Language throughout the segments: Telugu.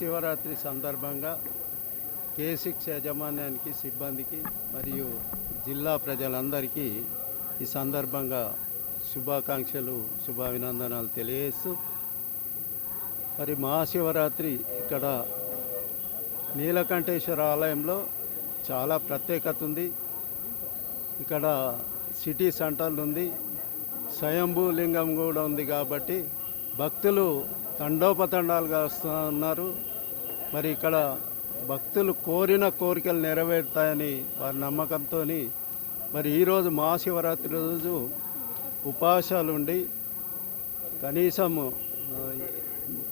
మహాశివరాత్రి సందర్భంగా కేసిక్స్ యాజమాన్యానికి సిబ్బందికి మరియు జిల్లా ప్రజలందరికీ ఈ సందర్భంగా శుభాకాంక్షలు శుభాభినందనాలు తెలియజేస్తూ మరి మహాశివరాత్రి ఇక్కడ నీలకంఠేశ్వర ఆలయంలో చాలా ప్రత్యేకత ఉంది. ఇక్కడ సిటీ సెంటర్ ఉంది. స్వయంభూ లింగం కూడా ఉంది కాబట్టి భక్తులు తండోపతండాలుగా వస్తున్నారు. మరి ఇక్కడ భక్తులు కోరిన కోరికలు నెరవేరుతాయని వారి నమ్మకంతో మరి ఈరోజు మహాశివరాత్రి రోజు ఉపవాసాలు ఉండి కనీసం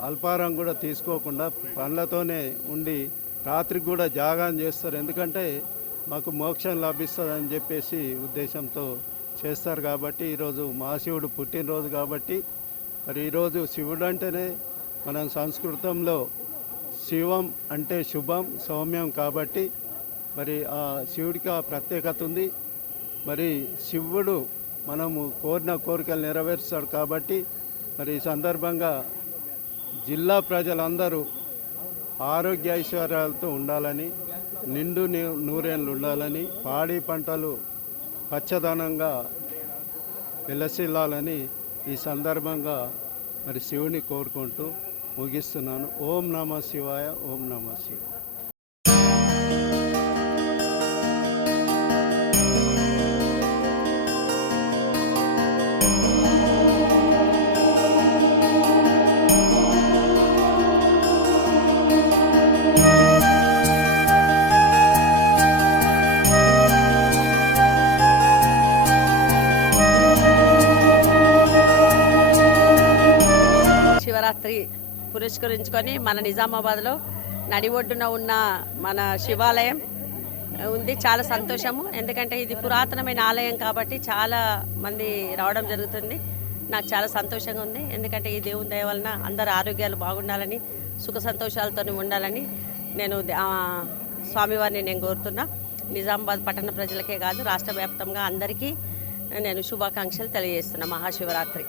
అల్పారం కూడా తీసుకోకుండా పండ్లతోనే ఉండి రాత్రికి కూడా జాగారం చేస్తారు. ఎందుకంటే మాకు మోక్షం లభిస్తుందని చెప్పేసి ఉద్దేశంతో చేస్తారు కాబట్టి ఈరోజు మహాశివుడు పుట్టినరోజు కాబట్టి మరి ఈరోజు శివుడు అంటేనే మనం సంస్కృతంలో శివం అంటే శుభం సౌమ్యం కాబట్టి మరి ఆ శివుడికి ఆ ప్రత్యేకత ఉంది. మరి శివుడు మనము కోరిన కోరికలు నెరవేరుస్తాడు కాబట్టి మరి ఈ సందర్భంగా జిల్లా ప్రజలందరూ ఆరోగ్య ఐశ్వర్యాలతో ఉండాలని నిండు నూరేళ్ళు ఉండాలని పాడి పంటలు పచ్చదనంగా వెలసిల్లాలని ఈ సందర్భంగా మరి శివుని కోరుకుంటూ ముగిస్తున్నాను ఓం నమ శివాయ ఓం నమ శివాయ శివరాత్రి పురస్కరించుకొని మన నిజామాబాద్లో నడి ఒడ్డున ఉన్న మన శివాలయం ఉంది. చాలా సంతోషము. ఎందుకంటే ఇది పురాతనమైన ఆలయం కాబట్టి చాలా మంది రావడం జరుగుతుంది. నాకు చాలా సంతోషంగా ఉంది. ఎందుకంటే ఈ దేవుని దయ వలన అందరు ఆరోగ్యాలు బాగుండాలని సుఖ సంతోషాలతో ఉండాలని నేను స్వామివారిని నేను కోరుతున్నా. నిజామాబాద్ పట్టణ ప్రజలకే కాదు రాష్ట్ర వ్యాప్తంగా అందరికీ నేను శుభాకాంక్షలు తెలియజేస్తున్నా. మహాశివరాత్రి.